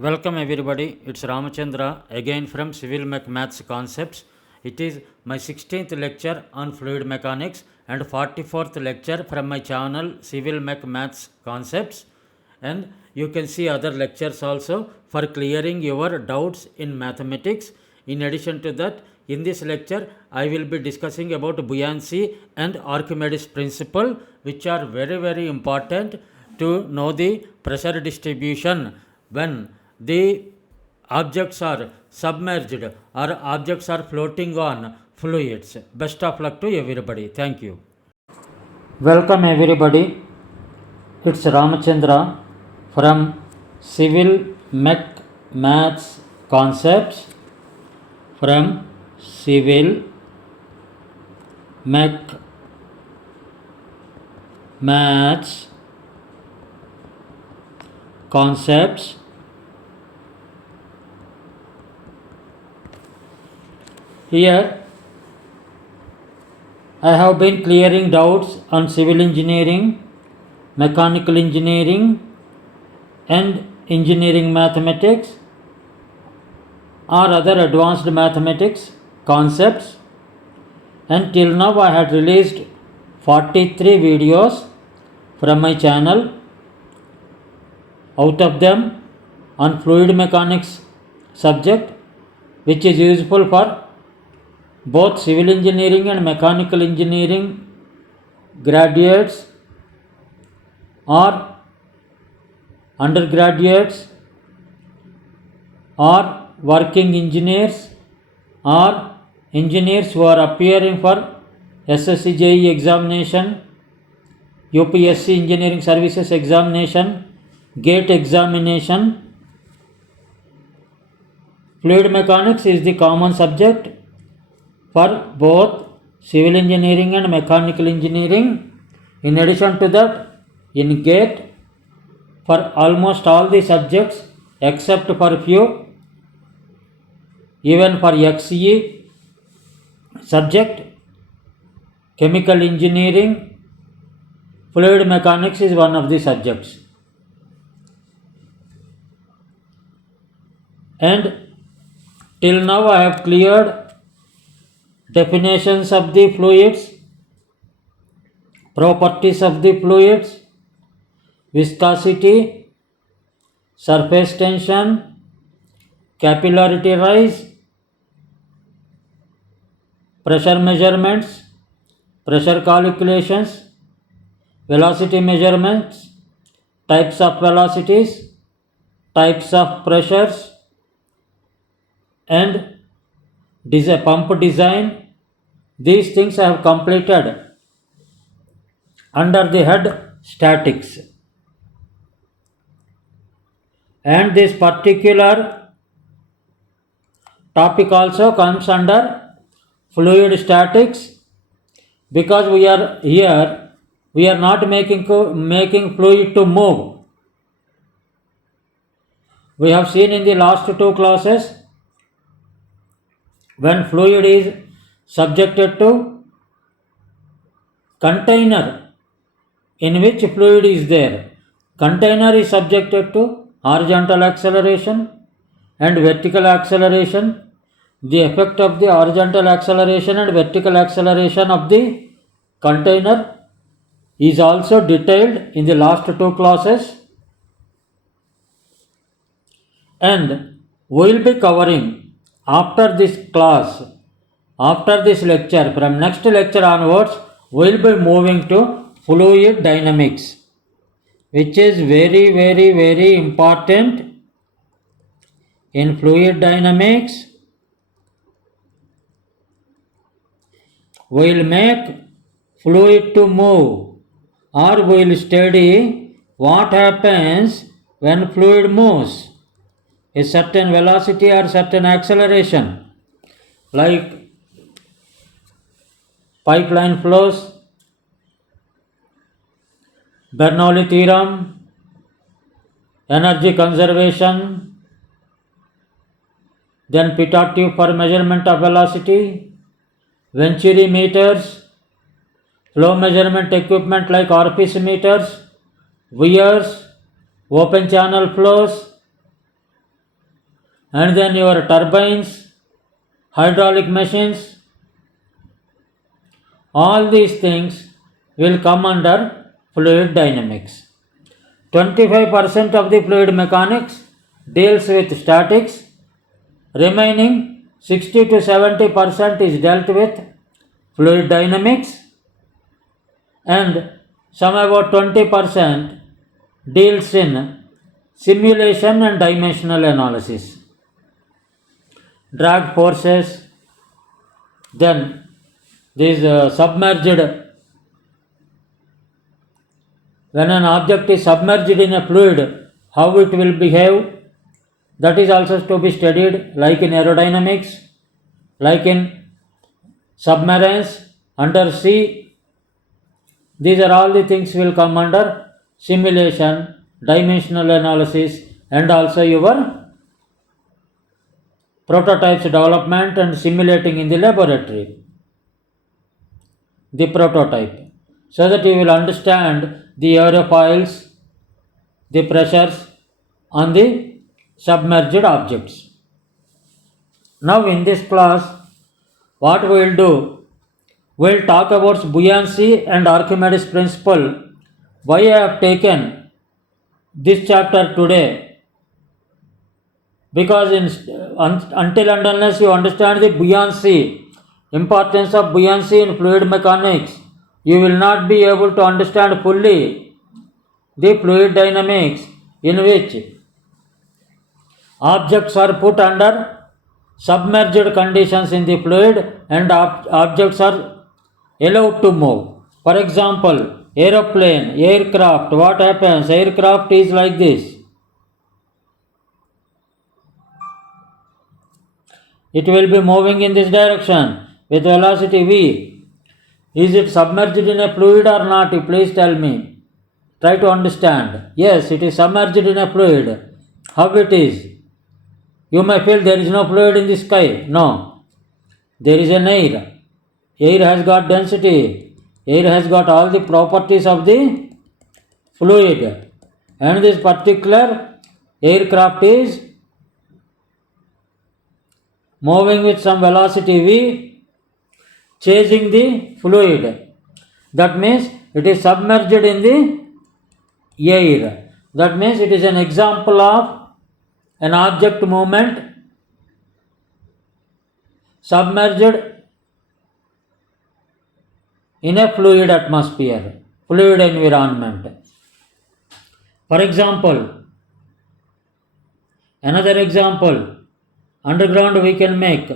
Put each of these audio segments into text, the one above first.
Welcome everybody, it's Ramachandra again from Civil Mech Maths Concepts. It is my 16th lecture on fluid mechanics and 44th lecture from my channel Civil Mech Maths Concepts, and you can see other lectures also for clearing your doubts in mathematics. In addition to that, in this lecture I will be discussing about buoyancy and Archimedes principle, which are very important to know the pressure distribution when the objects are submerged or objects are floating on fluids. Best of luck to everybody. Thank you. Welcome everybody. It's Ramachandra from Civil Mech Maths Concepts. From Civil Mech Maths Concepts. Here I have been clearing doubts on civil engineering, mechanical engineering and engineering mathematics or other advanced mathematics concepts, and till now I had released 43 videos from my channel. Out of them on fluid mechanics subject, which is useful for both civil engineering and mechanical engineering graduates or undergraduates or working engineers or engineers who are appearing for SSC JE examination, UPSC engineering services examination, GATE examination. Fluid mechanics is the common subject for both civil engineering and mechanical engineering. In addition to that, in GATE, for almost all the subjects except for few, even for XE subject, chemical engineering, fluid mechanics is one of the subjects. And till now I have cleared definitions of the fluids, properties of the fluids, viscosity, surface tension, capillarity rise, pressure measurements, pressure calculations, velocity measurements, types of velocities, types of pressures, and pump design. These things I have completed under the head statics. And this particular topic also comes under fluid statics, because we are not making fluid to move. We have seen in the last two classes, when fluid is subjected to container in which fluid is there, container is subjected to horizontal acceleration and vertical acceleration. The effect of the horizontal acceleration and vertical acceleration of the container is also detailed in the last two classes, and we will be covering after this class, after this lecture, from next lecture onwards, we will be moving to fluid dynamics, which is very important. In fluid dynamics, we will make fluid to move, or we will study what happens when fluid moves, a certain velocity or certain acceleration, like pipeline flows, Bernoulli theorem, energy conservation, then pitot tube for measurement of velocity, Venturi meters, flow measurement equipment like orifice meters, weirs, open channel flows, and then your turbines, hydraulic machines, all these things will come under fluid dynamics. 25% of the fluid mechanics deals with statics, remaining 60 to 70% is dealt with fluid dynamics, and some about 20% deals in simulation and dimensional analysis. Drag forces, then these submerged, when an object is submerged in a fluid, how it will behave, that is also to be studied, like in aerodynamics, like in submarines, under sea. These are all the things will come under simulation, dimensional analysis, and also your prototypes development and simulating in the laboratory. The prototype, so that you will understand the aerofoils, the pressures on the submerged objects. Now in this class, what we will do, we will talk about buoyancy and Archimedes principle. Why I have taken this chapter today? Because until and unless you understand the buoyancy, importance of buoyancy in fluid mechanics, you will not be able to understand fully the fluid dynamics, in which objects are put under submerged conditions in the fluid and objects are allowed to move. For example, aeroplane, aircraft, what happens? Aircraft is like this. It will be moving in this direction with velocity v. Is it submerged in a fluid or not? You please tell me. Try to understand. Yes, it is submerged in a fluid. How it is? You may feel there is no fluid in the sky. No. There is an air. Air has got density. Air has got all the properties of the fluid. And this particular aircraft is moving with some velocity v, chasing the fluid. That means it is submerged in the air. That means it is an example of an object movement submerged in a fluid atmosphere, fluid environment. For example, another example, underground we can make.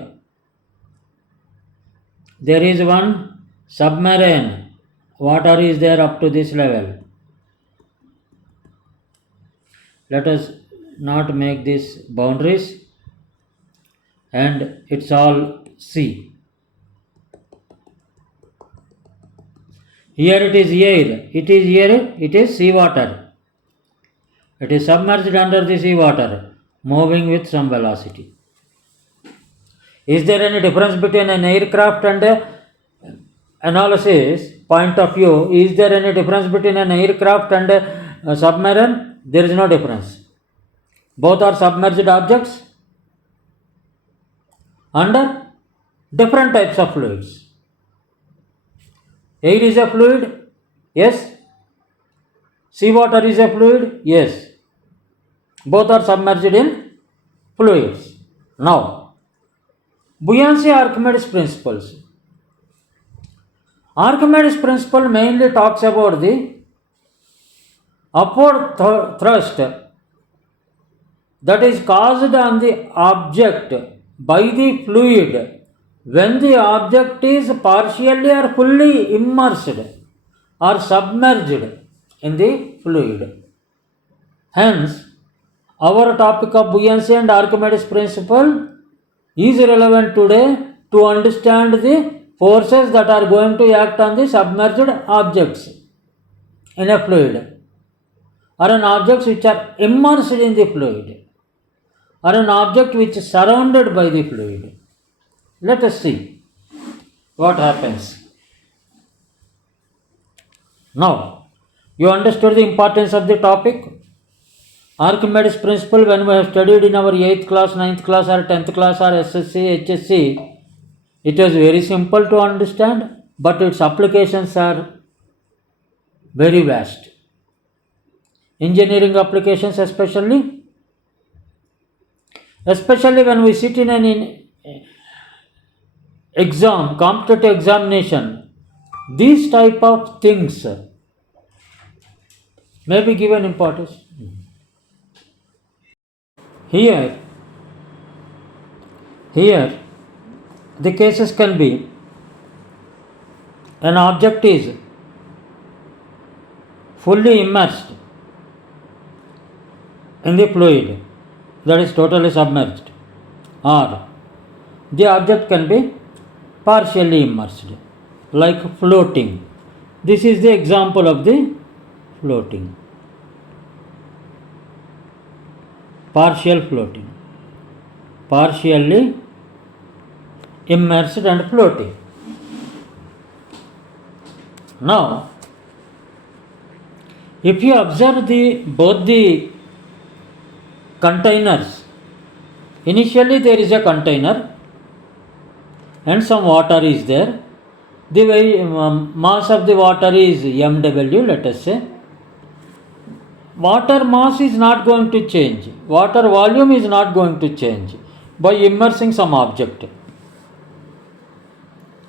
There is one submarine. Water is there up to this level. Let us not make these boundaries, and it's all sea. Here it is air. It is air. It is seawater. It is submerged under the seawater, moving with some velocity. Is there any difference between an aircraft and an analysis point of view? Is there any difference between an aircraft and a submarine? There is no difference. Both are submerged objects under different types of fluids. Air is a fluid, yes. Seawater is a fluid, yes. Both are submerged in fluids. Now, buoyancy Archimedes principles. Archimedes principle mainly talks about the upward thrust that is caused on the object by the fluid when the object is partially or fully immersed or submerged in the fluid. Hence, our topic of buoyancy and Archimedes principle is relevant today to understand the forces that are going to act on the submerged objects in a fluid, or an objects which are immersed in the fluid, or an object which is surrounded by the fluid. Let us see what happens. Now, you understood the importance of the topic. Archimedes principle, when we have studied in our 8th class, 9th class or 10th class or SSC, HSC, it was very simple to understand, but its applications are very vast. Engineering applications especially when we sit in an exam, competitive examination, these type of things may be given importance. Here the cases can be an object is fully immersed in the fluid, that is totally submerged, or the object can be partially immersed, like floating. This is the example of the floating, partial floating, partially immersed and floating. Now, if you observe both the containers, initially there is a container and some water is there. The mass of the water is mW, let us say. Water mass is not going to change, water volume is not going to change by immersing some object.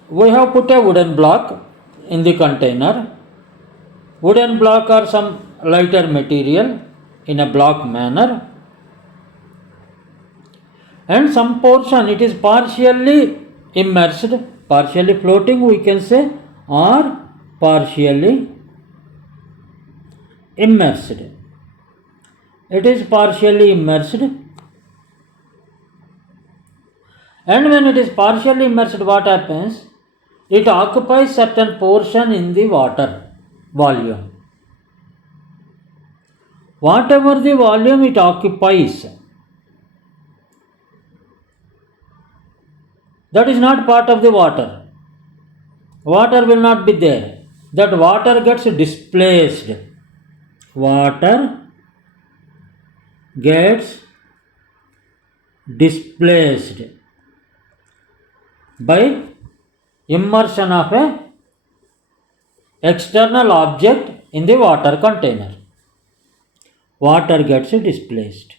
We have put a wooden block in the container. Wooden block or some lighter material in a block manner, and some portion it is partially immersed, partially floating we can say, or partially immersed. It is partially immersed, and when it is partially immersed, what happens? It occupies certain portion in the water volume. Whatever the volume it occupies, that is not part of the water. Water will not be there. That water gets displaced. Water gets displaced by immersion of a external object in the water container. Water gets displaced.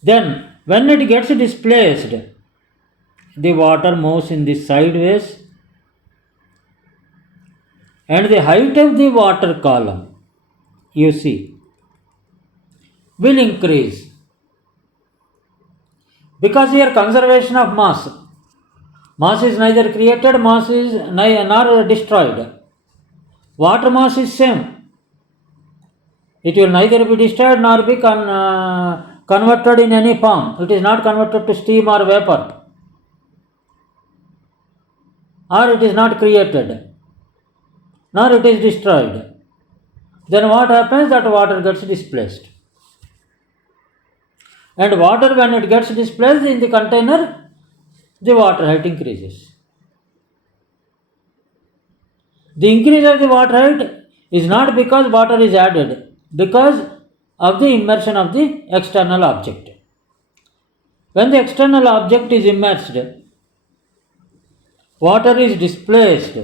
Then when it gets displaced, the water moves in the sideways, and the height of the water column, you see, will increase, because here conservation of mass. Mass is neither created, mass is nor destroyed. Water mass is same. It will neither be destroyed nor be converted in any form. It is not converted to steam or vapor, or it is not created, nor it is destroyed. Then what happens? That water gets displaced. And water, when it gets displaced in the container, the water height increases. The increase of the water height is not because water is added, because of the immersion of the external object. When the external object is immersed, water is displaced.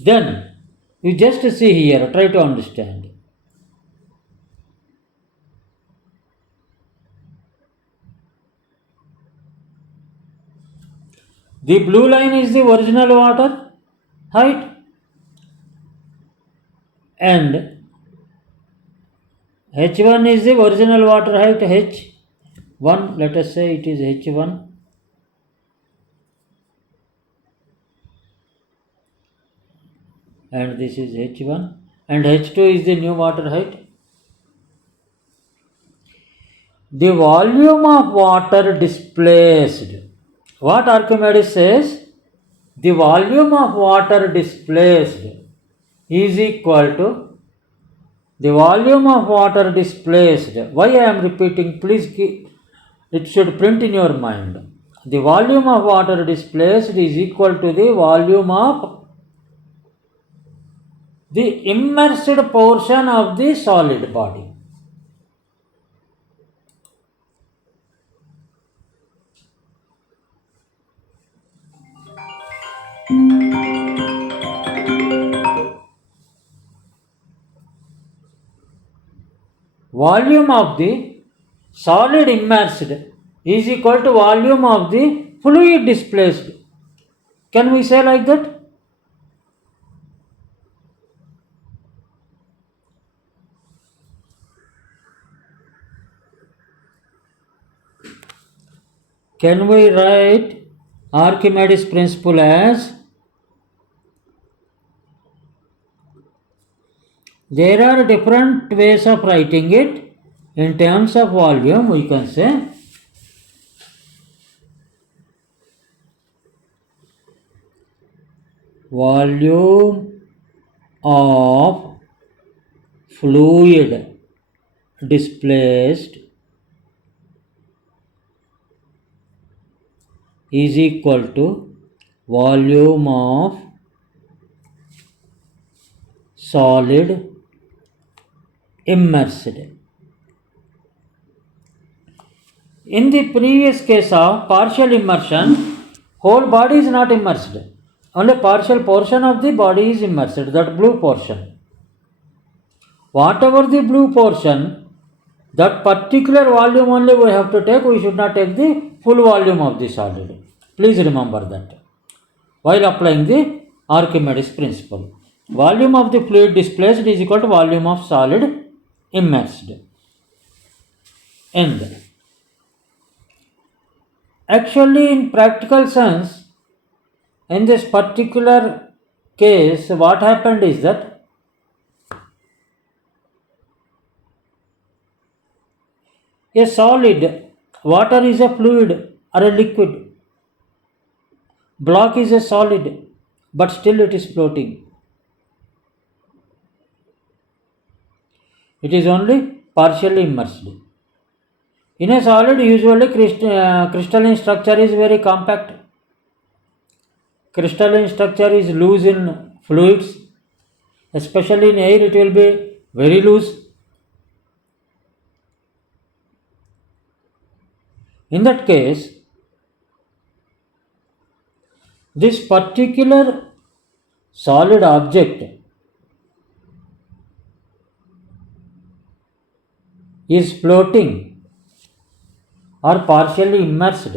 Then you just see here, try to understand. The blue line is the original water height, and H1 is the original water height, H1, let us say it is H1, and this is H1, and H2 is the new water height. The volume of water displaced, what Archimedes says, the volume of water displaced is equal to the volume of water displaced. Why I am repeating? Please, it should print in your mind. The volume of water displaced is equal to the volume of the immersed portion of the solid body. Volume of the solid immersed is equal to volume of the fluid displaced. Can we say like that? Can we write Archimedes principle as there are different ways of writing it. In terms of volume, we can say volume of fluid displaced is equal to volume of solid immersed. In the previous case of partial immersion, whole body is not immersed. Only partial portion of the body is immersed, that blue portion. Whatever the blue portion, that particular volume only we have to take, we should not take the full volume of the solid. Please remember that while applying the Archimedes principle. Volume of the fluid displaced is equal to volume of solid immersed. End. Actually, in practical sense, in this particular case, what happened is that a solid, water is a fluid or a liquid, block is a solid, but still it is floating. It is only partially immersed. In a solid, usually crystalline structure is very compact. Crystalline structure is loose in fluids, especially in air it will be very loose. In that case, this particular solid object is floating or partially immersed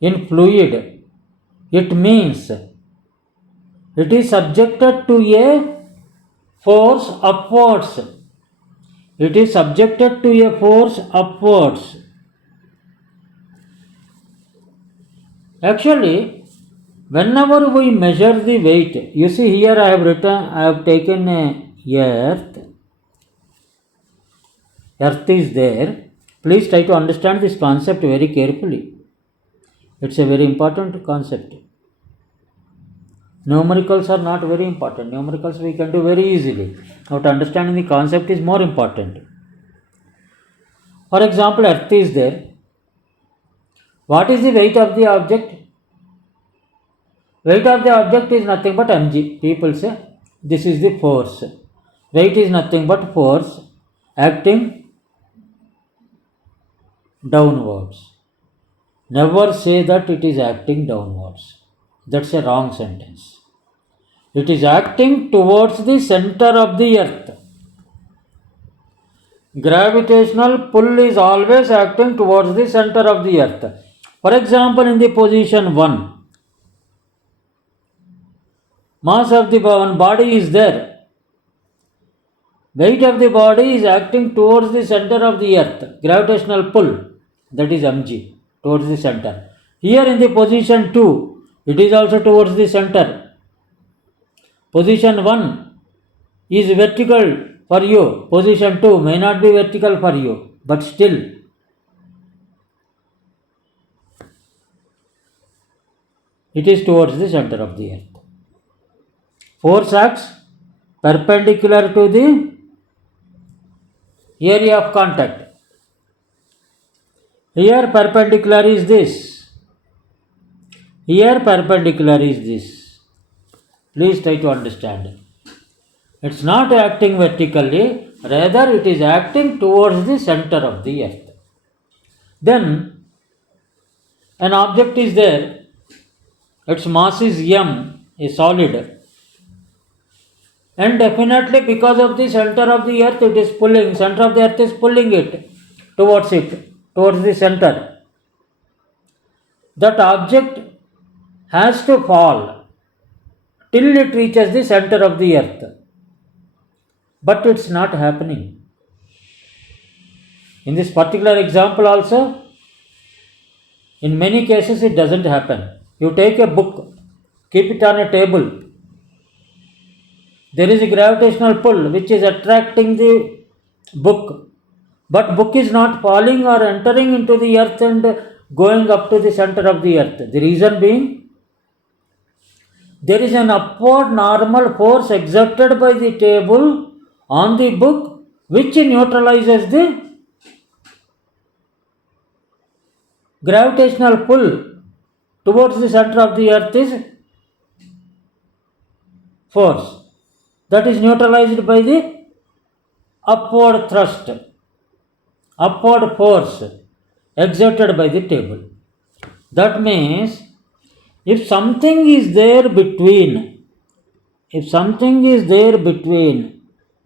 in fluid. It means it is subjected to a force upwards. It is subjected to a force upwards. Actually, whenever we measure the weight, you see here I have taken a earth. Earth is there. Please try to understand this concept very carefully. It's a very important concept. Numericals are not very important. Numericals we can do very easily. But understanding the concept is more important. For example, Earth is there. What is the weight of the object? Weight of the object is nothing but mg. People say this is the force. Weight is nothing but force acting downwards. Never say that it is acting downwards. That's a wrong sentence. It is acting towards the center of the earth. Gravitational pull is always acting towards the center of the earth. For example, in the position 1, mass of the body is there. Weight of the body is acting towards the center of the earth. Gravitational pull, that is mg, towards the center. Here in the position 2, it is also towards the center. Position 1 is vertical for you. Position 2 may not be vertical for you, but still it is towards the center of the earth. Force acts perpendicular to the area of contact. Here perpendicular is this. Here perpendicular is this. Please try to understand. It's not acting vertically, rather it is acting towards the center of the earth. Then an object is there, its mass is m, a solid, and definitely because of the center of the earth it is pulling, center of the earth is pulling it, towards the center. That object has to fall till it reaches the center of the earth. But it's not happening. In this particular example also, in many cases it doesn't happen. You take a book, keep it on a table. There is a gravitational pull which is attracting the book. But book is not falling or entering into the earth and going up to the center of the earth. The reason being, there is an upward normal force exerted by the table on the book which neutralizes the gravitational pull towards the center of the earth is force. That is neutralized by the upward thrust, upward force exerted by the table. That means if something is there between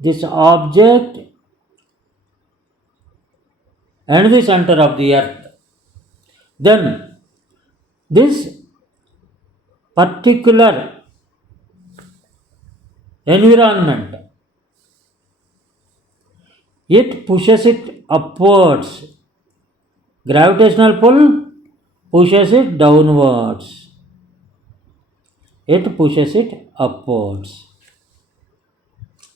this object and the center of the earth, then this particular environment, it pushes it upwards. Gravitational pull pushes it downwards. It pushes it upwards.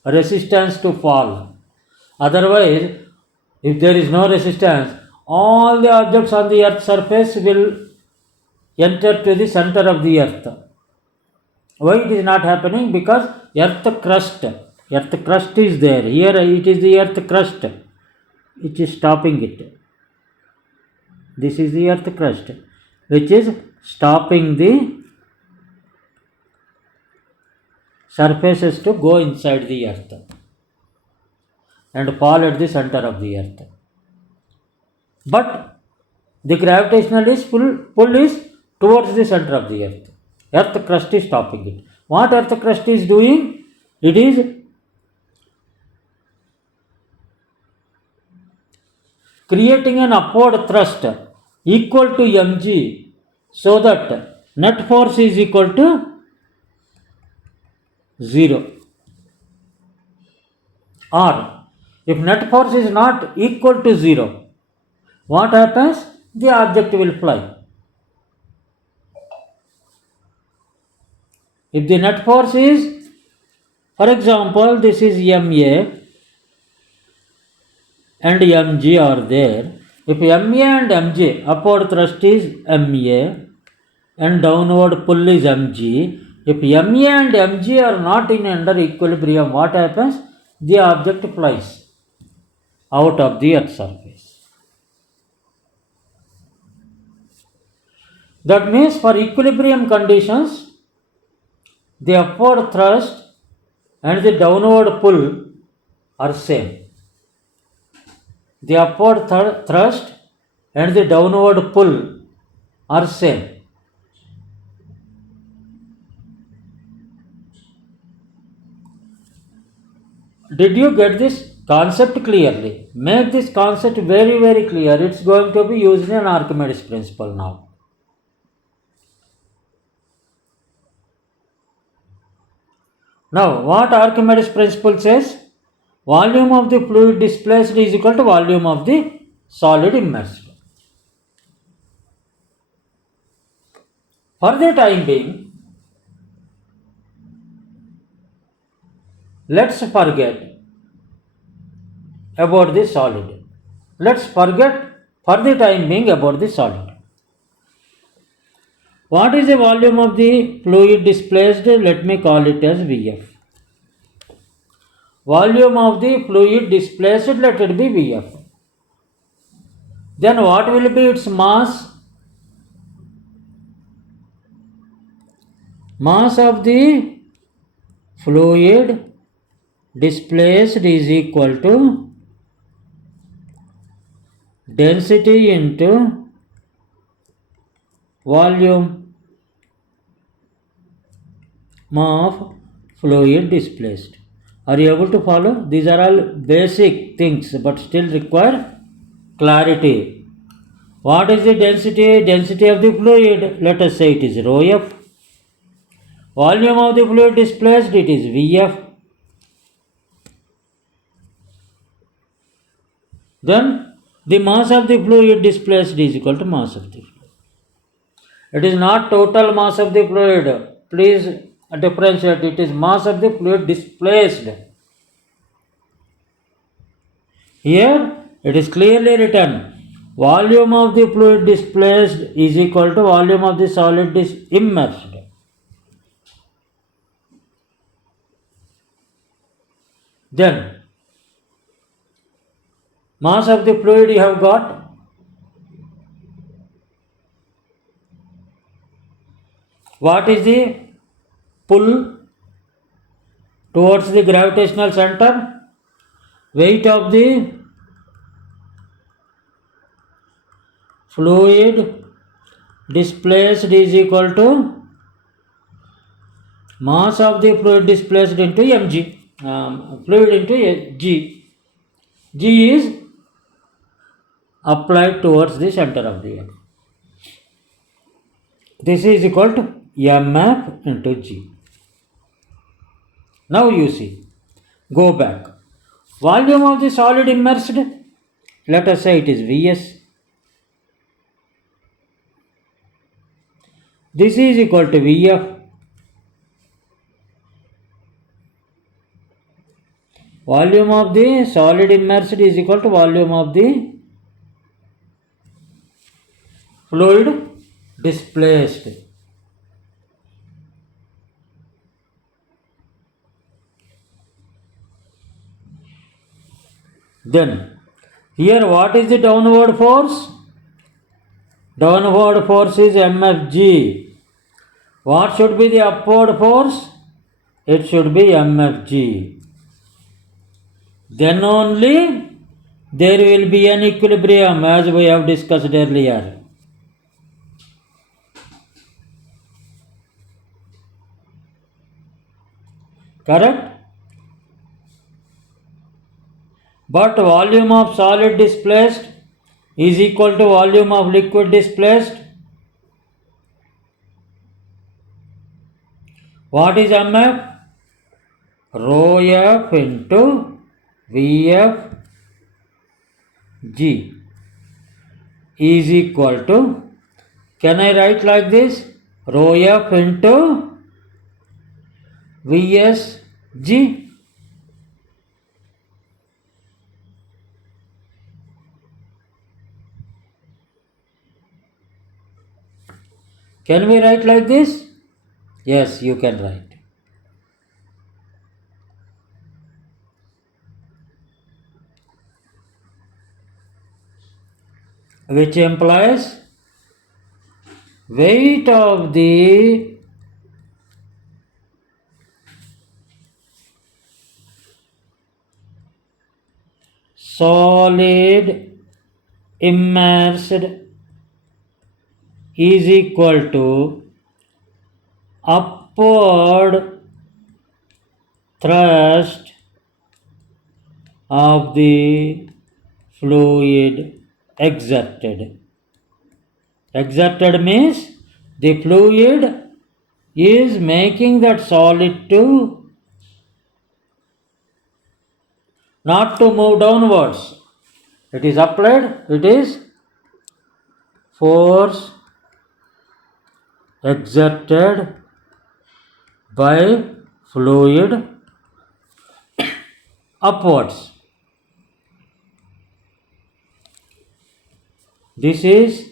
Resistance to fall. Otherwise, if there is no resistance, all the objects on the earth's surface will enter to the center of the earth. Why it is not happening? Because earth crust is there. Here it is the earth crust which is stopping it. This is the earth crust which is stopping the surfaces to go inside the earth and fall at the center of the earth. But the gravitational pull is towards the center of the earth. Earth crust is stopping it. What earth crust is doing? It is creating an upward thrust equal to mg, so that net force is equal to 0. Or if net force is not equal to 0, what happens? The object will fly. If the net force is, for example, this is MA and mg are there. If MA and mg, upward thrust is MA and downward pull is mg. If MA and mg are not in under equilibrium, what happens? The object flies out of the earth's surface. That means for equilibrium conditions, the upward thrust and the downward pull are same. The upward thrust and the downward pull are same. Did you get this concept clearly? Make this concept very, very clear. It's going to be used in Archimedes principle now. Now, what Archimedes principle says? Volume of the fluid displaced is equal to volume of the solid immersed. For the time being, let's forget about the solid. Let's forget for the time being about the solid. What is the volume of the fluid displaced? Let me call it as Vf. Volume of the fluid displaced, let it be Vf. Then what will be its mass? Mass of the fluid displaced is equal to density into volume of fluid displaced. Are you able to follow? These are all basic things but still require clarity. What is the density? Density of the fluid, let us say it is rho f. Volume of the fluid displaced, it is Vf. Then the mass of the fluid displaced is equal to mass of the fluid. It is not total mass of the fluid. Please differentiate. It is mass of the fluid displaced. Here it is clearly written volume of the fluid displaced is equal to volume of the solid immersed. Then mass of the fluid you have got. What is the pull towards the gravitational center? Weight of the fluid displaced is equal to mass of the fluid displaced into mg. Fluid into g. G is applied towards the center of the earth. This is equal to mf into g. Now you see, go back. Volume of the solid immersed, let us say it is Vs. This is equal to Vf. Volume of the solid immersed is equal to volume of the fluid displaced. Then here what is the downward force? Downward force is mfg. What should be the upward force? It should be mfg. Then only there will be an equilibrium, as we have discussed earlier. Correct? But volume of solid displaced is equal to volume of liquid displaced. What is mf? Rho f into Vf g is equal to, can I write like this? Rho f into Vs g. Can we write like this? Yes, you can write. Which implies weight of the solid immersed is equal to upward thrust of the fluid exerted. Exerted means the fluid is making that solid to not to move downwards. It is applied, it is force exerted by fluid upwards. This is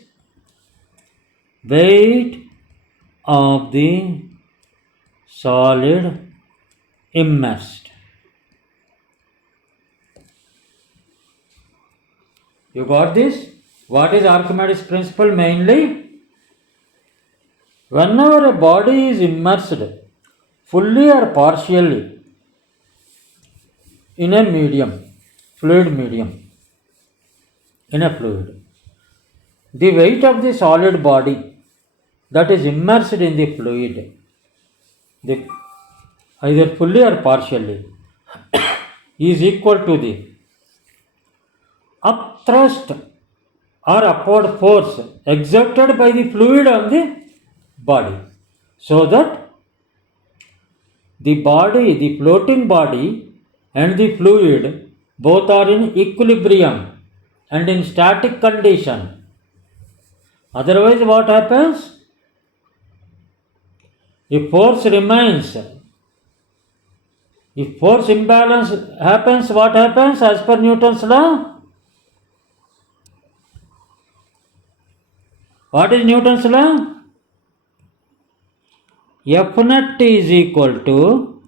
weight of the solid immersed. You got this? What is Archimedes principle? Mainly, whenever a body is immersed, fully or partially in a medium, fluid medium, in a fluid. The weight of the solid body that is immersed in the fluid, either fully or partially, is equal to the upthrust or upward force exerted by the fluid on the body, so that the body, the floating body and the fluid both are in equilibrium and in static condition. Otherwise, what happens? If force remains, if force imbalance happens, what happens as per Newton's law? What is Newton's law? F net is equal to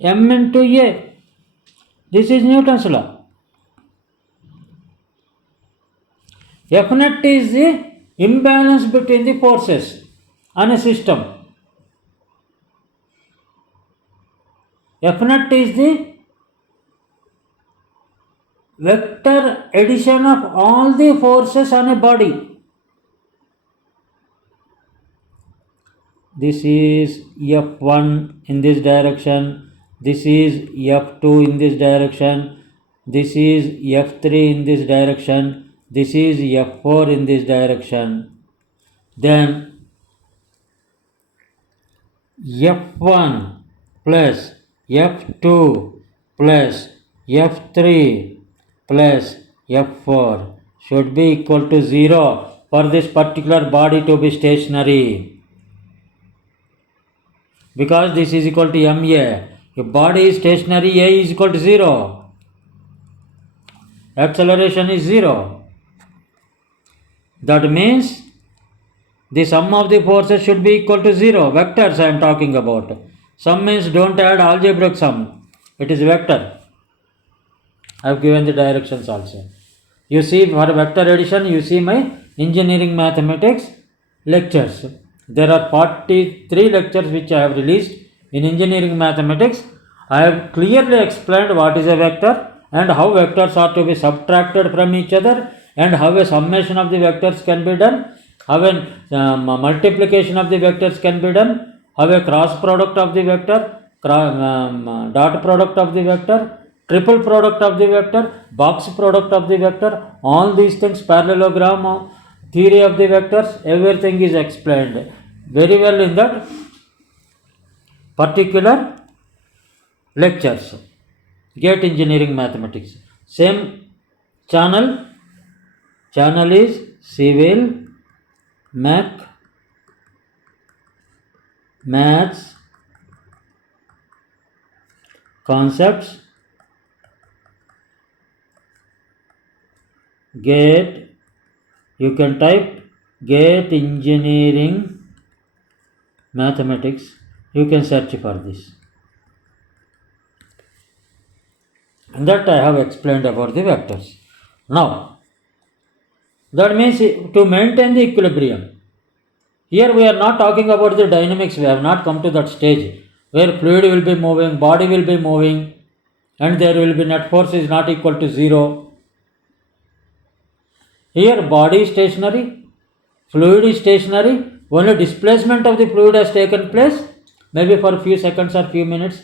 m into a. This is Newton's law. F net is the imbalance between the forces on a system. F net is the vector addition of all the forces on a body. This is F1 in this direction, this is F2 in this direction, this is F3 in this direction, this is F4 in this direction. Then F1 plus F2 plus F3 plus F4 should be equal to 0 for this particular body to be stationary. Because this is equal to ma. If body is stationary, a is equal to 0. Acceleration is 0. That means the sum of the forces should be equal to 0. Vectors I am talking about. Sum means don't add algebraic sum. It is vector. I have given the directions also. You see, for vector addition, you see my engineering mathematics lectures. There are 43 lectures which I have released in engineering mathematics. I have clearly explained what is a vector and how vectors are to be subtracted from each other and how a summation of the vectors can be done, how a multiplication of the vectors can be done, how a cross product of the vector, dot product of the vector, triple product of the vector, box product of the vector, all these things, parallelogram, theory of the vectors, everything is explained very well in that particular lectures. GATE Engineering Mathematics. Same channel is Civil Mech Maths Concepts. GATE, you can type GATE Engineering Mathematics, you can search for this. And that I have explained about the vectors. Now, that means to maintain the equilibrium. Here we are not talking about the dynamics, we have not come to that stage where fluid will be moving, body will be moving, and there will be net force is not equal to 0. Here body is stationary, fluid is stationary, only displacement of the fluid has taken place, maybe for a few seconds or few minutes.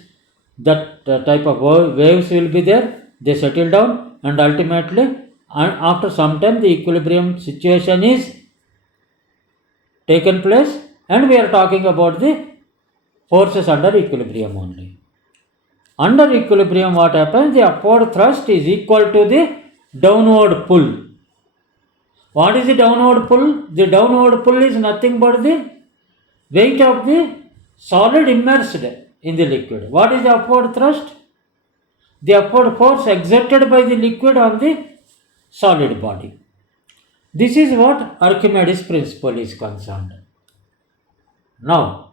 That type of waves will be there, they settle down, and ultimately after some time the equilibrium situation is taken place, and we are talking about the forces under equilibrium only. Under equilibrium what happens? The upward thrust is equal to the downward pull. What is the downward pull? The downward pull is nothing but the weight of the solid immersed in the liquid. What is the upward thrust? The upward force exerted by the liquid on the solid body. This is what Archimedes principle is concerned. Now,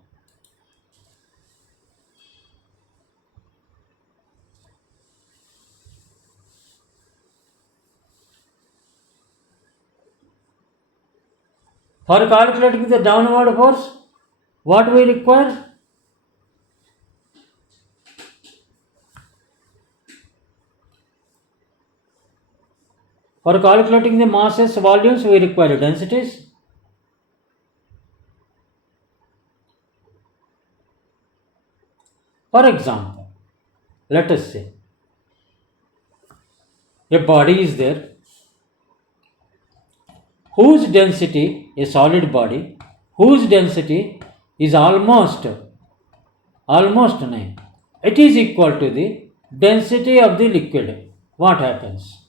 for calculating the downward force, what we require? For calculating the masses, volumes, we require densities. For example, let us say a body is there whose density, a solid body, whose density is almost 9. It is equal to the density of the liquid. What happens?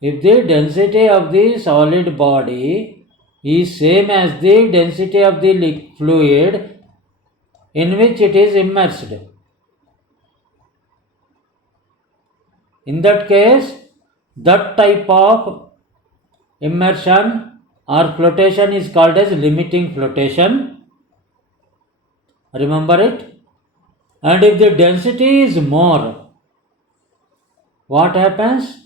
If the density of the solid body is same as the density of the fluid in which it is immersed, in that case, that type of immersion or flotation is called as limiting flotation. Remember it? And if the density is more, what happens?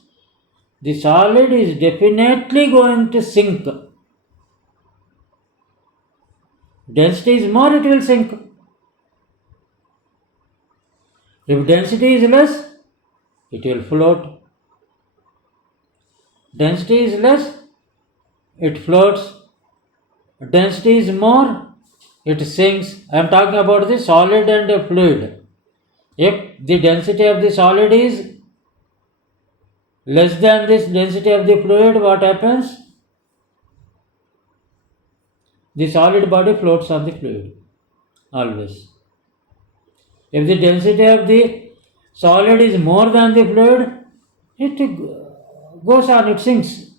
The solid is definitely going to sink. Density is more, it will sink. If density is less, it will float. Density is less, it floats. Density is more, it sinks. I am talking about the solid and the fluid. If the density of the solid is less than this density of the fluid, what happens? The solid body floats on the fluid, always. If the density of the solid is more than the fluid, it goes on, it sinks.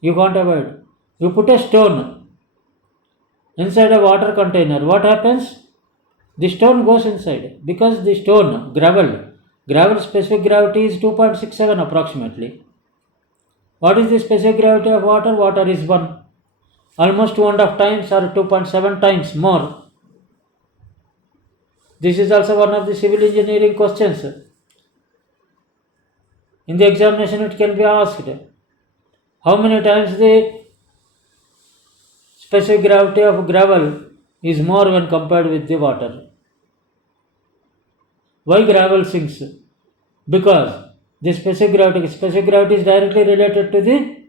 You can't avoid. You put a stone inside a water container, what happens? The stone goes inside because the stone, gravel specific gravity is 2.67 approximately. What is the specific gravity of water? Water is 1. Almost 2.5 times or 2.7 times more. This is also one of the civil engineering questions. In the examination it can be asked. How many times the specific gravity of gravel is more when compared with the water? Why gravel sinks? Because the specific gravity is directly related to the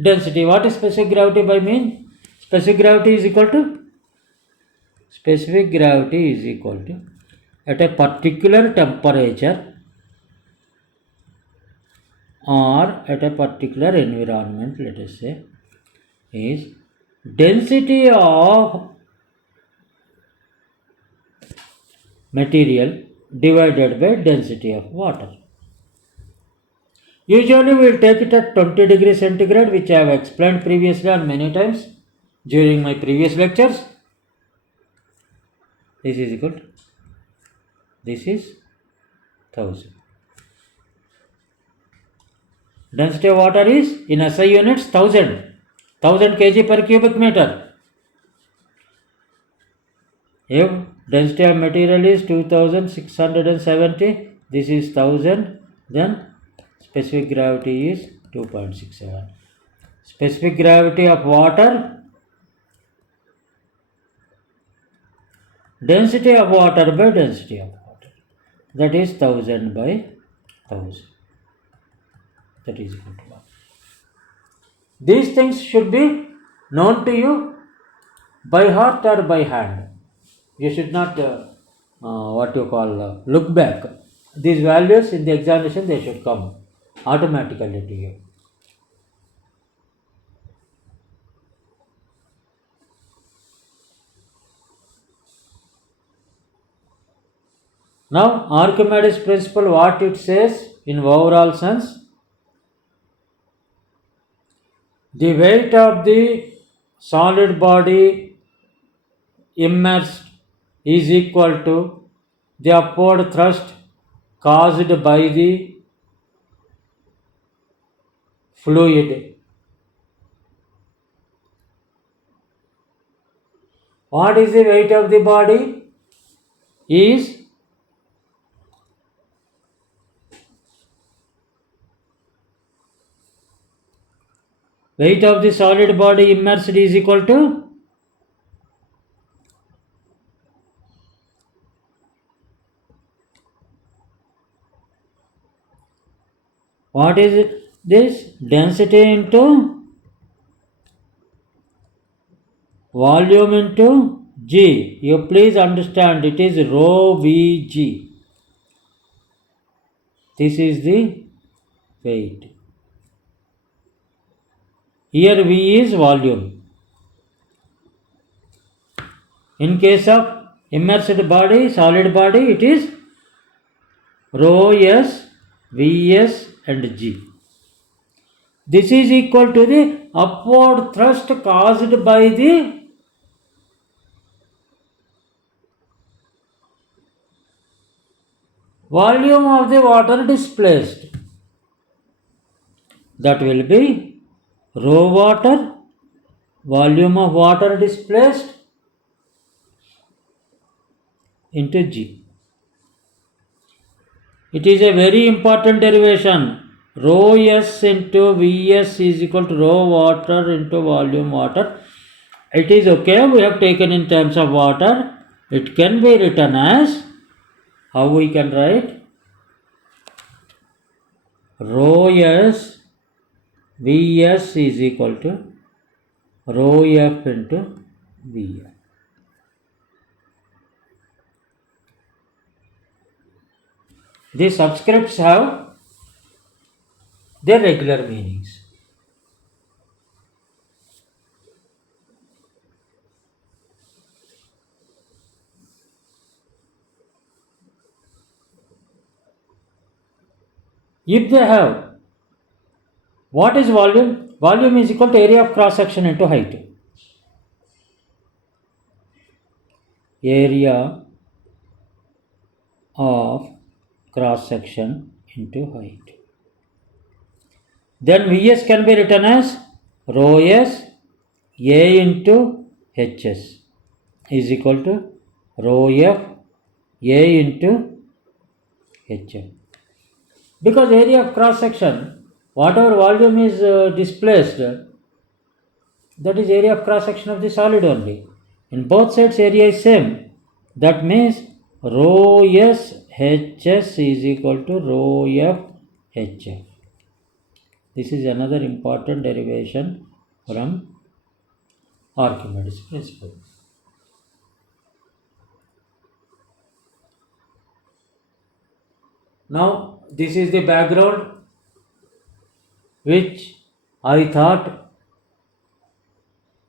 density. What is specific gravity by mean? Specific gravity is equal to at a particular temperature or at a particular environment, let us say, is density of material divided by density of water. Usually we will take it at 20 degrees centigrade, which I have explained previously and many times during my previous lectures. This is equal to, this is 1000. Density of water is in SI units 1000 kg per cubic meter. If density of material is 2670, this is 1000, then specific gravity is 2.67. Specific gravity of water, density of water by density of water, that is 1000 by 1000. That is equal to 1. These things should be known to you by heart or by hand. You should not look back. These values in the examination, they should come automatically to you. Now Archimedes principle, what it says in overall sense, the weight of the solid body immersed is equal to the upward thrust caused by the fluid. What is the weight of the body? Is Weight of the solid body immersed is equal to what is this? Density into volume into G. You please understand it is rho Vg. This is the weight. Here V is volume. In case of immersed body, solid body, it is rho S, Vs and G. This is equal to the upward thrust caused by the volume of the water displaced. That will be rho water, volume of water displaced into G. It is a very important derivation. Rho S into Vs is equal to rho water into volume water. It is okay, we have taken in terms of water. It can be written as, how we can write? Rho S Vs is equal to rho F into Vf. The subscripts have their regular meanings. If they have, what is volume? Volume is equal to area of cross section into height. Area of cross section into height. Then Vs can be written as rho S A into Hs is equal to rho F A into Hf. Because area of cross section, whatever volume is displaced, that is area of cross section of the solid only. In both sides area is same. That means rho S Hs is equal to rho F Hf. This is another important derivation from Archimedes principle. Now this is the background which I thought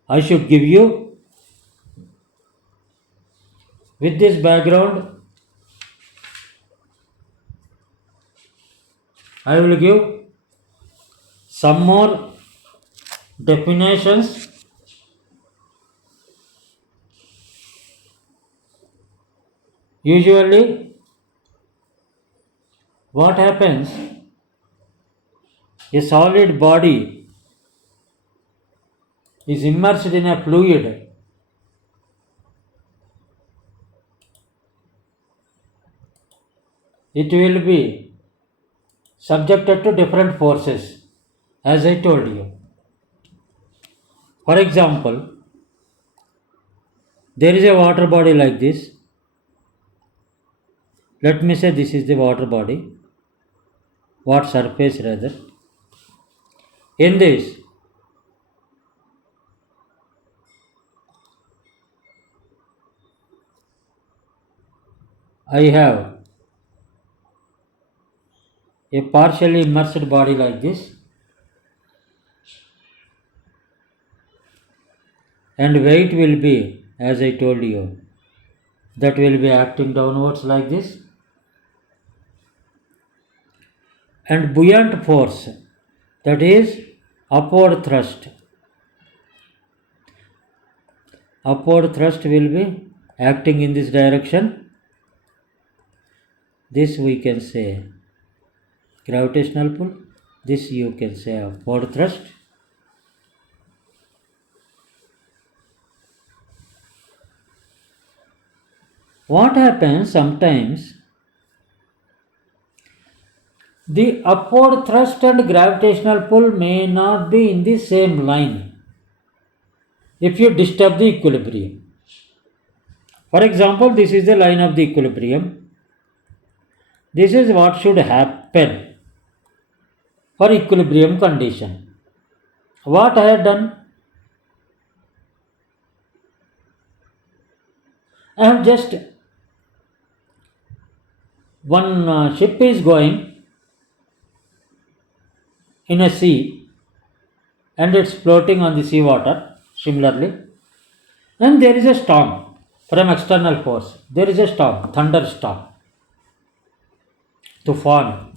I should give you. With this background, I will give some more definitions. Usually, what happens? A solid body is immersed in a fluid. It will be subjected to different forces, as I told you. For example, there is a water body like this. Let me say this is the water body, water surface rather. In this, I have a partially immersed body like this, and weight will be, as I told you, that will be acting downwards like this, and buoyant force, that is upward thrust. Upward thrust will be acting in this direction. This we can say gravitational pull. This you can say upward thrust. What happens sometimes, the upward thrust and gravitational pull may not be in the same line if you disturb the equilibrium. For example, this is the line of the equilibrium. This is what should happen for equilibrium condition. What I have done? I have just one ship is going in a sea and it's floating on the sea water similarly, and there is a storm from external force. There is a storm, thunderstorm, tufan.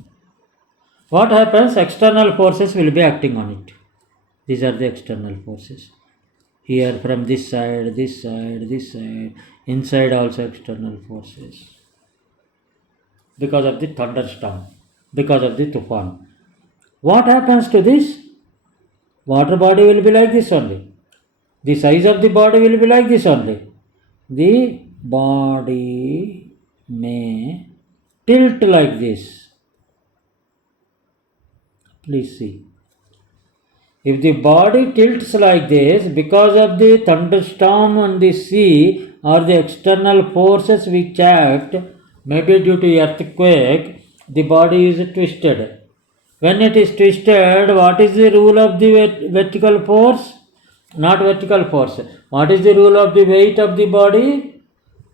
What happens? External forces will be acting on it. These are the external forces. Here from this side, this side, this side, inside also external forces. Because of the thunderstorm, because of the tufan. What happens to this? Water body will be like this only. The size of the body will be like this only. The body may tilt like this. Please see. If the body tilts like this because of the thunderstorm on the sea or the external forces which act, maybe due to earthquake, the body is twisted. When it is twisted, what is the rule of the vertical force? Not vertical force. What is the rule of the weight of the body?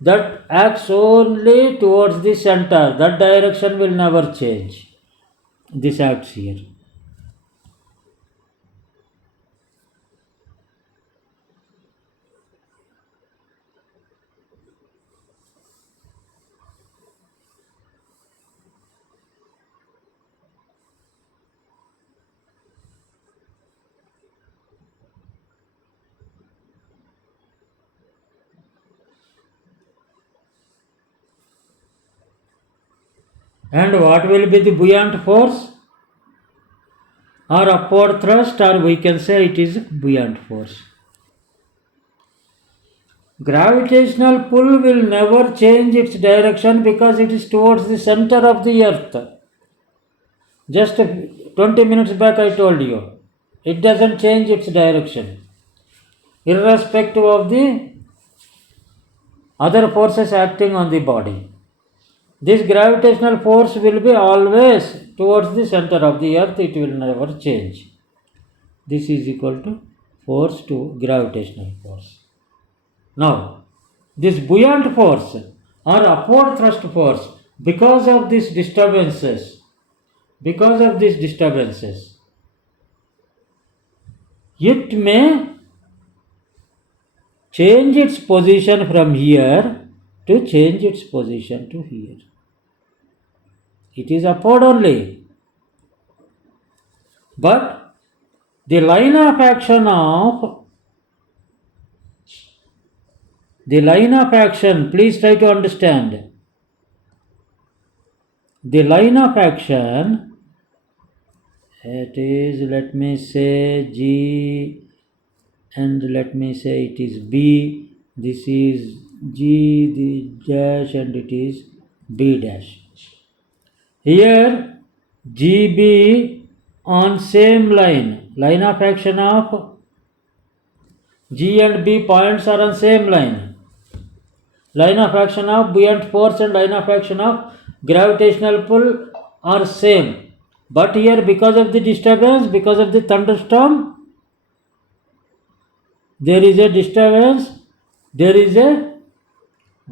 That acts only towards the center. That direction will never change. This acts here. And what will be the buoyant force? Or upward thrust, or we can say it is buoyant force. Gravitational pull will never change its direction because it is towards the center of the earth. Just 20 minutes back I told you, it doesn't change its direction, irrespective of the other forces acting on the body. This gravitational force will be always towards the center of the earth, it will never change. This is equal to force to gravitational force. Now, this buoyant force or upward thrust force, because of these disturbances, it may change its position from here to change its position to here. It is upward only. But the line of action, please try to understand. The line of action, it is, let me say G, and let me say it is B. This is G, the dash, and it is B dash. Here GB on same line of action of G and B points are on same line. Line of action of buoyant force and line of action of gravitational pull are same. But here, because of the disturbance, because of the thunderstorm, there is a disturbance, there is a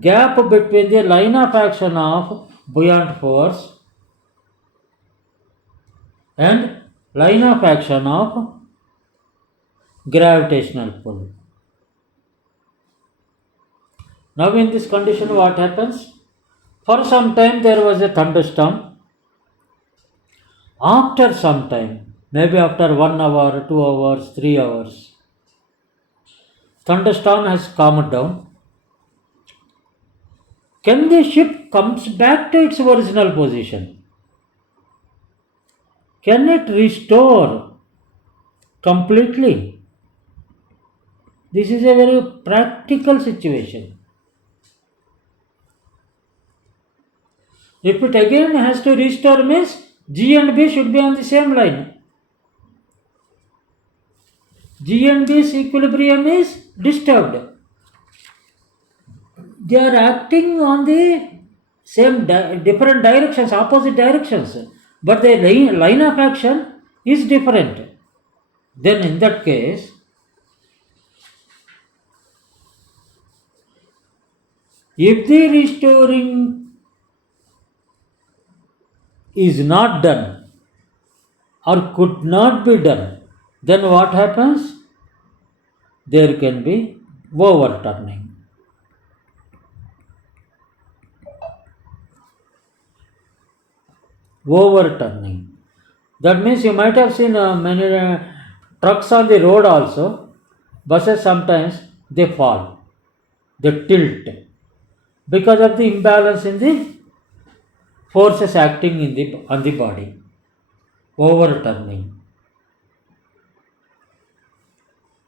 gap between the line of action of buoyant force and line of action of gravitational pull. Now in this condition what happens? For some time there was a thunderstorm. After some time, maybe after 1 hour, 2 hours, 3 hours, thunderstorm has calmed down. Can the ship comes back to its original position? Can it restore completely? This is a very practical situation. If it again has to restore means G and B should be on the same line. G and B's equilibrium is disturbed. They are acting on the same different directions, opposite directions, but the line of action is different. Then in that case, if the restoring is not done or could not be done, then what happens? There can be overturning. Overturning. That means you might have seen many trucks on the road also. Buses sometimes they fall, they tilt because of the imbalance in the forces acting on the body. Overturning.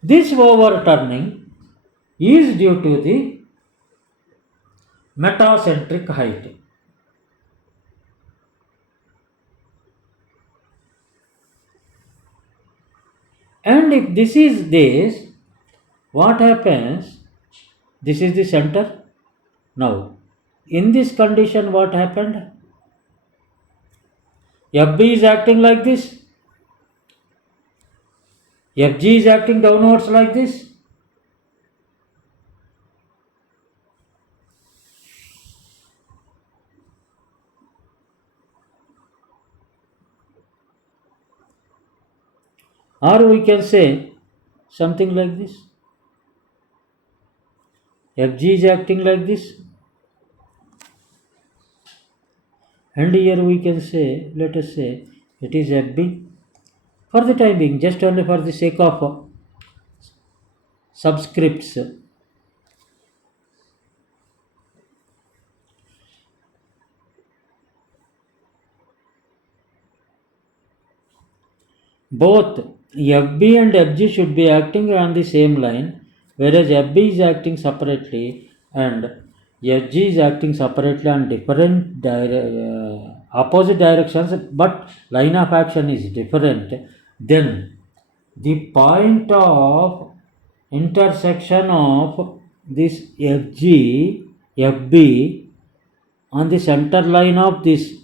This overturning is due to the metacentric height. And if this is this, what happens? This is the center. Now, in this condition, what happened? FB is acting like this. FG is acting downwards like this. Or we can say something like this. FG is acting like this. And here we can say, let us say, it is FB. For the time being, just only for the sake of subscripts. Both FB and FG should be acting on the same line, whereas FB is acting separately and FG is acting separately on different opposite directions, but line of action is different. Then the point of intersection of this FG, FB on the center line of this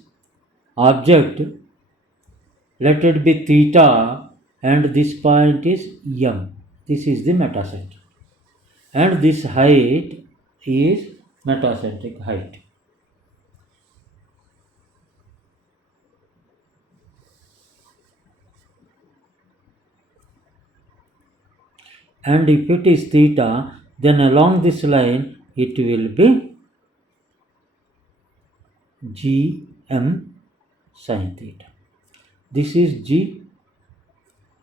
object, let it be theta, and this point is m. This is the metacentric. And this height is metacentric height. And if it is theta, then along this line it will be Gm sin theta. This is G,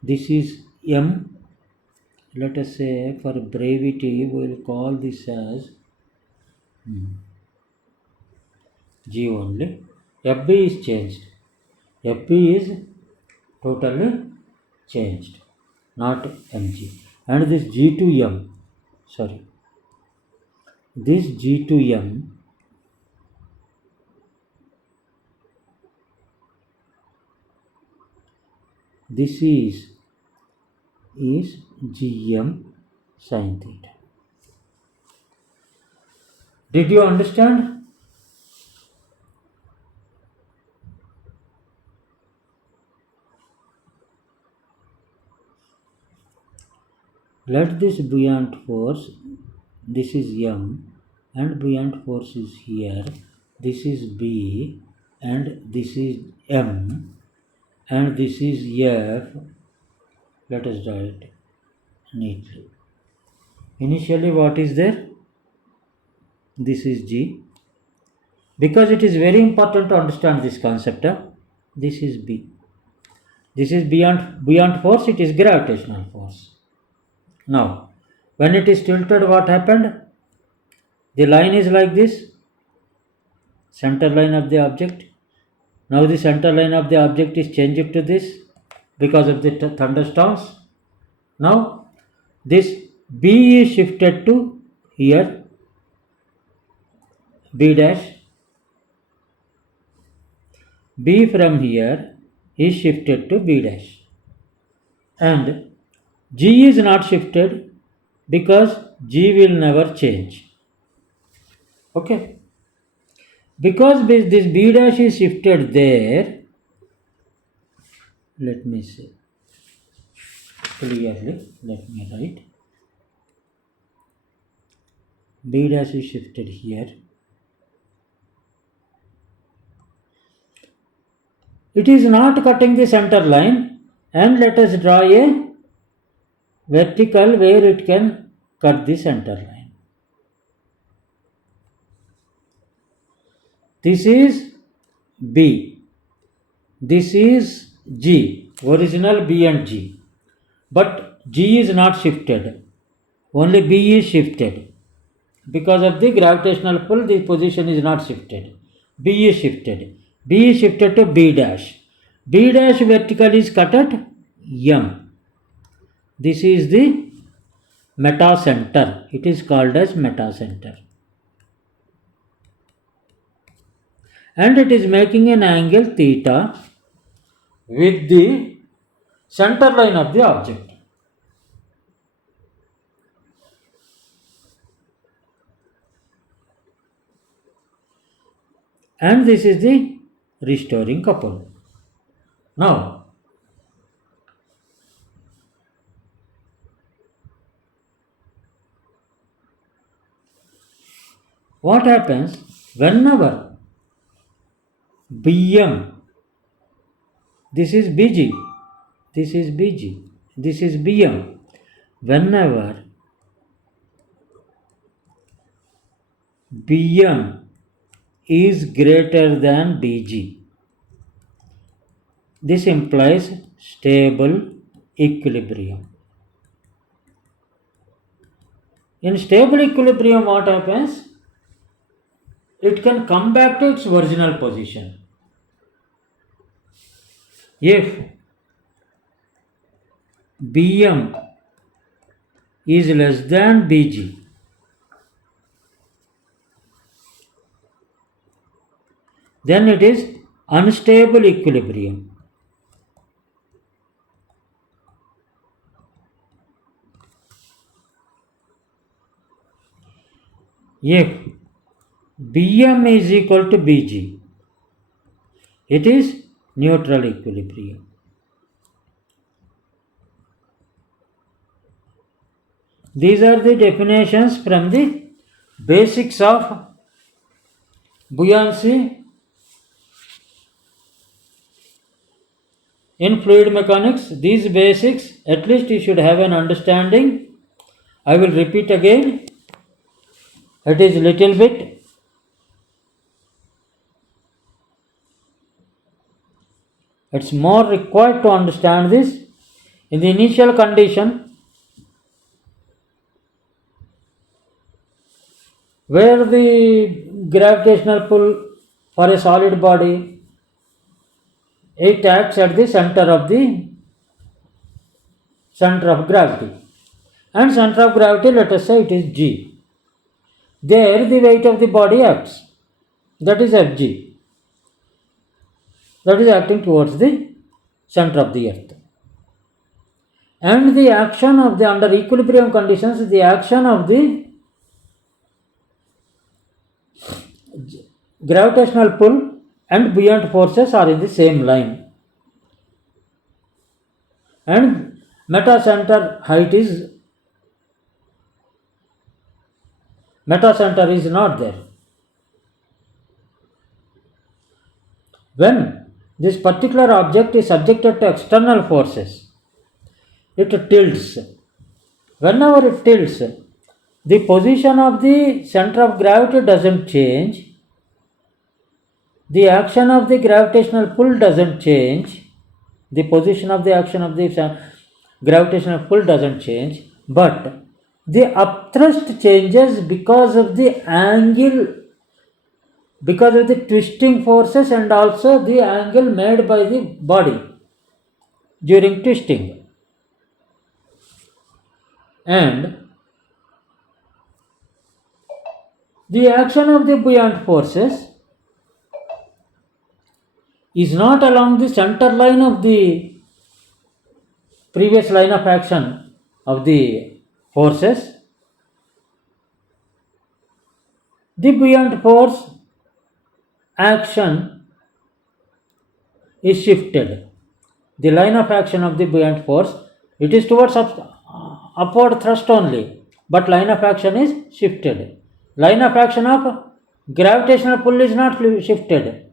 this is M. Let us say for brevity we will call this as G only. FB is changed. FB is totally changed, not Mg. And this G to M, sorry, this G to M this is Gm sin theta. Did you understand? Let this buoyant force, this is M, and buoyant force is here, this is B, and this is M, and this is F. Let us draw it neatly. Initially what is there? This is G. Because it is very important to understand this concept. This is B. This is buoyant force, it is gravitational force. Now, when it is tilted, what happened? The line is like this, center line of the object. Now the center line of the object is changed to this because of the thunderstorms. Now this B is shifted to here, B dash. B from here is shifted to B dash. And G is not shifted because G will never change. Okay. Because this B dash is shifted there, let me see clearly, let me write. B dash is shifted here. It is not cutting the center line, and let us draw a vertical where it can cut the center line. This is B. This is G, original B and G. But G is not shifted. Only B is shifted. Because of the gravitational pull, the position is not shifted. B is shifted. B is shifted to B dash. B dash vertical is cut at M. This is the metacenter. It is called as metacenter. And it is making an angle theta with the center line of the object. And this is the restoring couple. Now, what happens whenever BM, this is BG, this is BG, this is BM, whenever BM is greater than BG, this implies stable equilibrium. In stable equilibrium, what happens? It can come back to its original position. If BM is less than BG, then it is unstable equilibrium. If BM is equal to BG, it is neutral equilibrium. These are the definitions from the basics of buoyancy in fluid mechanics. These basics, at least you should have an understanding. I will repeat again. It is little bit. It's more required to understand this. In the initial condition, where the gravitational pull for a solid body, it acts at the center of gravity. And center of gravity, let us say it is G. There the weight of the body acts. That is Fg. That is acting towards the center of the earth. And the action of the, under equilibrium conditions, the action of the gravitational pull and buoyant forces are in the same line. And metacenter height is, metacenter is not there. When this particular object is subjected to external forces, it tilts. Whenever it tilts, the position of the center of gravity doesn't change. The action of the gravitational pull doesn't change. The position of the action of the gravitational pull doesn't change. But the upthrust changes because of the angle, because of the twisting forces and also the angle made by the body during twisting. And the action of the buoyant forces is not along the center line of the previous line of action of the forces, the buoyant force action is shifted. The line of action of the buoyant force, it is towards upward thrust only, but line of action is shifted. Line of action of gravitational pull is not shifted.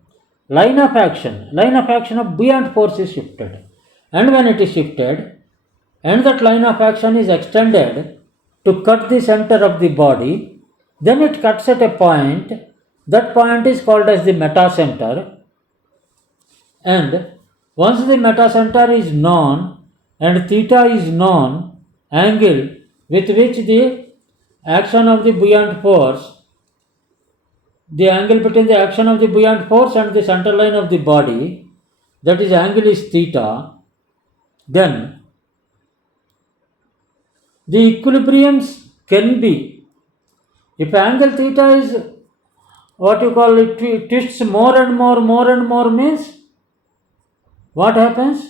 Line of action of buoyant force is shifted. And when it is shifted, and that line of action is extended to cut the center of the body, then it cuts at a point. That point is called as the metacenter. And once the metacenter is known and theta is known, angle with which the action of the buoyant force, the angle between the action of the buoyant force and the center line of the body, that is angle is theta, then the equilibriums can be, if angle theta is what you call it twists more and more means, what happens?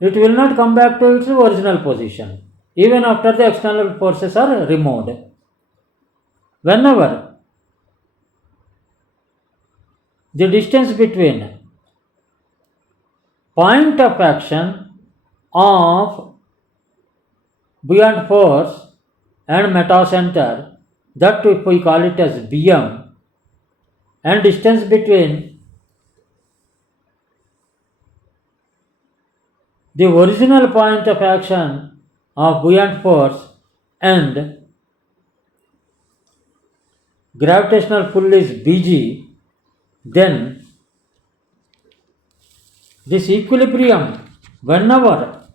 It will not come back to its original position, even after the external forces are removed. Whenever the distance between point of action of buoyant force and metacenter, that we call it as bm, and distance between the original point of action of buoyant force and gravitational pull is bg, then this equilibrium, whenever,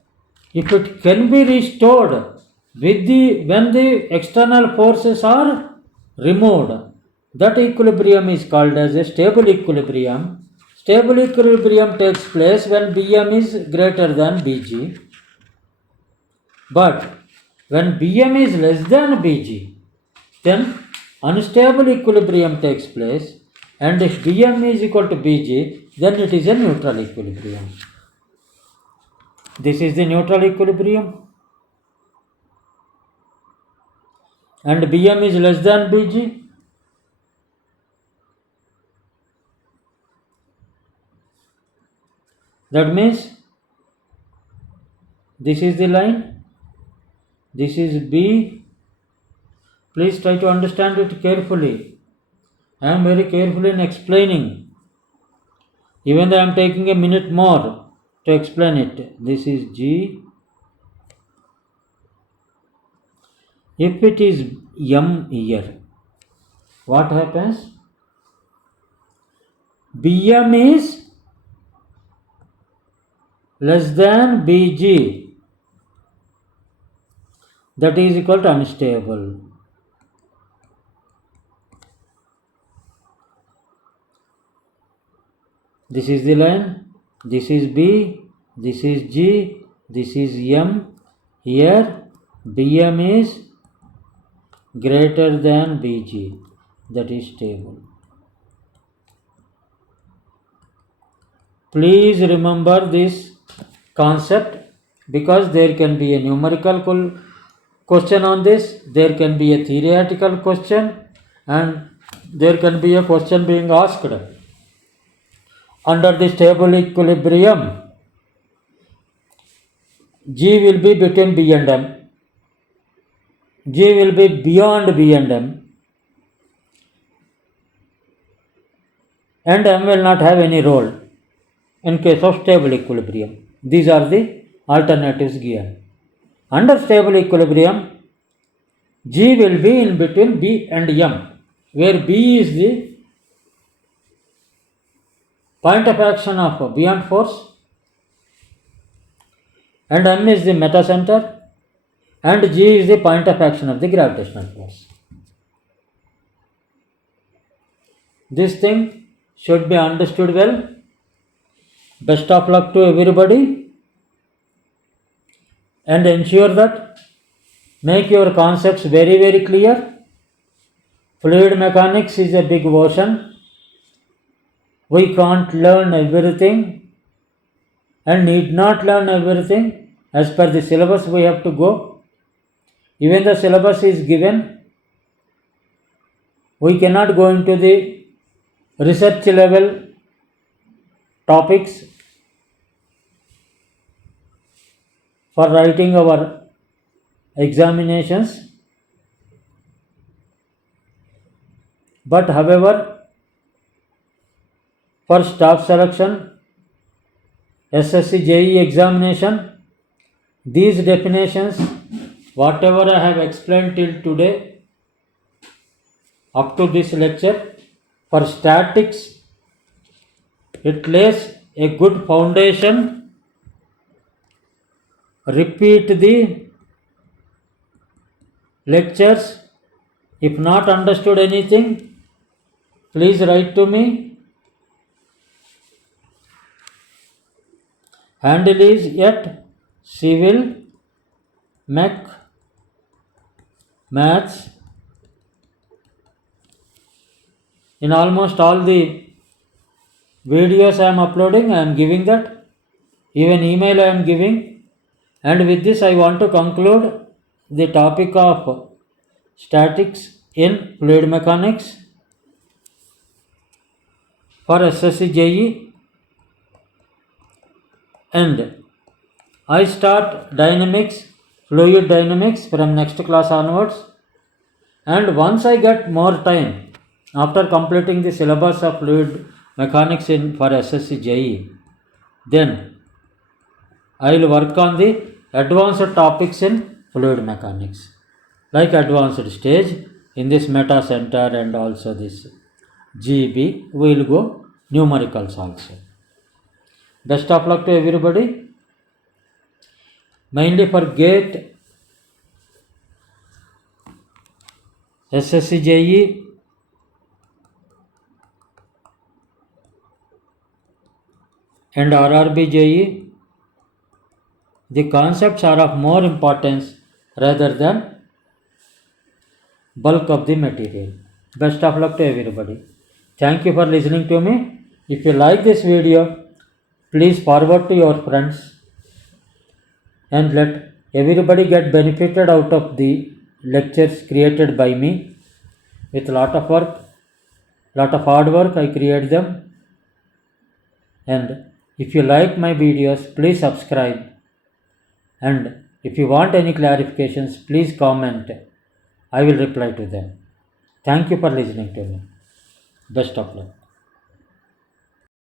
if it can be restored with when the external forces are removed, that equilibrium is called as a stable equilibrium. Stable equilibrium takes place when Bm is greater than Bg. But when Bm is less than Bg, then unstable equilibrium takes place, and if Bm is equal to Bg, then it is a neutral equilibrium. This is the neutral equilibrium. And Bm is less than Bg. That means this is the line, this is B. Please try to understand it carefully. I am very careful in explaining. Even though I am taking a minute more to explain it. This is G. If it is M here, what happens? Bm is less than Bg. That is equal to unstable. This is the line, this is B, this is G, this is M. Here Bm is greater than Bg, that is stable. Please remember this concept, because there can be a numerical question on this, there can be a theoretical question, and there can be a question being asked. Under the stable equilibrium, G will be between B and M. G will be beyond B and M. And M will not have any role in case of stable equilibrium. These are the alternatives given. Under stable equilibrium, G will be in between B and M, where B is the point of action of buoyant force, and M is the metacenter, and G is the point of action of the gravitational force. This thing should be understood well. Best of luck to everybody, and ensure that make your concepts very clear. Fluid mechanics is a big ocean. We can't learn everything and need not learn everything. As per the syllabus we have to go. Even the syllabus is given. We cannot go into the research level topics for writing our examinations. But however, for staff selection, SSC JE examination, these definitions, whatever I have explained till today, up to this lecture, for statics, it lays a good foundation. Repeat the lectures. If not understood anything, please write to me. Handle is at Civil Mech Maths. In almost all the videos I am uploading, I am giving that. Even email I am giving. And with this I want to conclude the topic of statics in fluid mechanics for SSC JE, and I start dynamics, fluid dynamics from next class onwards. And once I get more time after completing the syllabus of fluid mechanics for SSC JE, then I will work on the advanced topics in fluid mechanics, like advanced stage in this metacenter and also this GB. We will go numericals also. Best of luck to everybody. Mainly for GATE, SSC JE, and RRB JE, the concepts are of more importance rather than bulk of the material. Best of luck to everybody. Thank you for listening to me. If you like this video, please forward to your friends and let everybody get benefited out of the lectures created by me. With lot of hard work I create them. And if you like my videos, please subscribe. And if you want any clarifications, please comment. I will reply to them. Thank you for listening to me. Best of luck.